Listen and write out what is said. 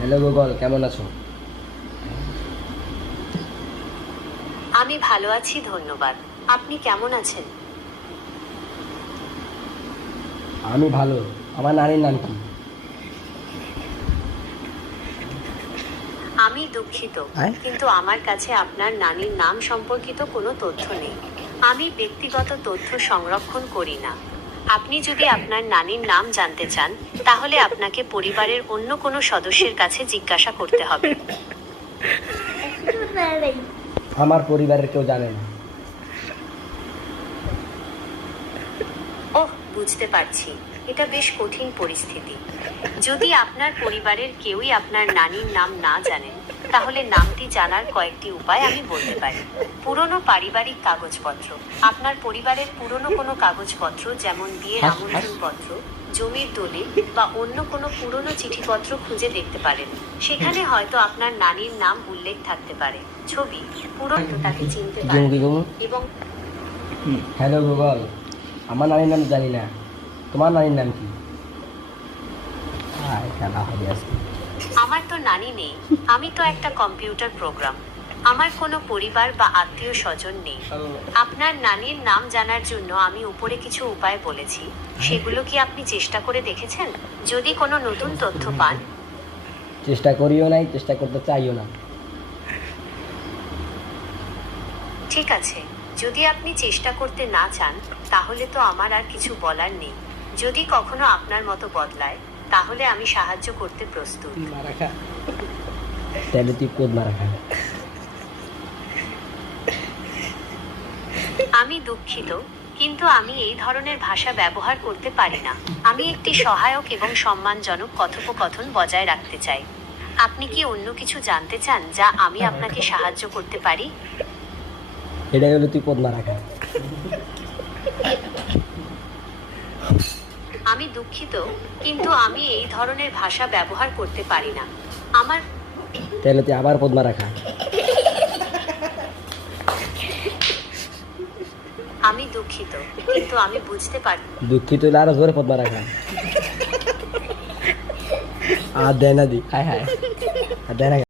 Hello Google, কেমন আছো? আমি ভালো আছি, ধন্যবাদ। আপনি কেমন আছেন? আমি ভালো। আমার নানির নাম কি? আমি দুঃখিত, আয়? কিন্তু আমার কাছে আপনার নানির নাম সম্পর্কিত কোনো তথ্য নেই। আমি ব্যক্তিগত তথ্য সংরক্ষণ করি না। আপনি যদি আপনার নানির নাম জানতে চান, তাহলে আপনাকে পরিবারের অন্য কোনো সদস্যের কাছে জিজ্ঞাসা করতে হবে। আমার পরিবারের কেউ জানে না। ওহ, বুঝতে পারছি। এটা বেশ কঠিন পরিস্থিতি। যদি আপনার পরিবারের কেউই আপনার নানির নাম না জানেন, তাহলে নামটি জানার কয়েকটি উপায় আমি বলতে পারি। পুরনো পারিবারিক কাগজপত্র। আপনার পরিবারের পুরনো কোনো কাগজপত্র, যেমন বিয়ের আমন্ত্রণপত্র, জমির দলিল বা অন্য কোনো পুরনো চিঠিপত্র খুঁজে দেখতে পারেন। সেখানে হয়তো আপনার নানির নাম উল্লেখ থাকতে পারে। ছবি, পুরনো তাকে চিনতে পারেন এবং হ্যালো গুগল, আমার নানির নাম জানি না। তোমার নানির নাম কি? খেলা হবে আজকে। আমার তো নানি নেই, আমি তো একটা কম্পিউটার প্রোগ্রাম। আমার কোনো পরিবার বা আত্মীয় স্বজন নেই। আপনার নানির নাম জানার জন্য আমি উপরে কিছু উপায় বলেছি, সেগুলো কি আপনি চেষ্টা করে দেখেছেন? যদি কোনো নতুন তথ্য পান, চেষ্টা করিও নাই, চেষ্টা করতে চাইও না। ঠিক আছে। যদি আপনি চেষ্টা করতে না চান, তাহলে তো আমার আর কিছু বলার নেই। যদি কখনো আপনার মতো বদলায়, তাহলে আমি সাহায্য করতে প্রস্তুত। তাহলে তুই কোদ মারা খা। আমি দুঃখিত, কিন্তু আমি এই ধরনের ভাষা ব্যবহার করতে পারি না। আমি একটি সহায়ক এবং সম্মানজনক কথোপকথন বজায় রাখতে চাই। আপনি কি অন্য কিছু জানতে চান যা আমি আপনাকে সাহায্য করতে পারি? এটাই হলো তুই কোদ মারা খা। আমি দুঃখিত, কিন্তু আমি এই ধরনের ভাষা ব্যবহার করতে পারি না। আমার তাহলে তুই আবার কোদ মারা খা। আমি দুঃখিত, কিন্তু আমি বুঝতে পারি। দুঃখিত হলে আরো জোরে কোদ মারা খা। আর দেয় না দি, হায় হায়, আর দেয় না।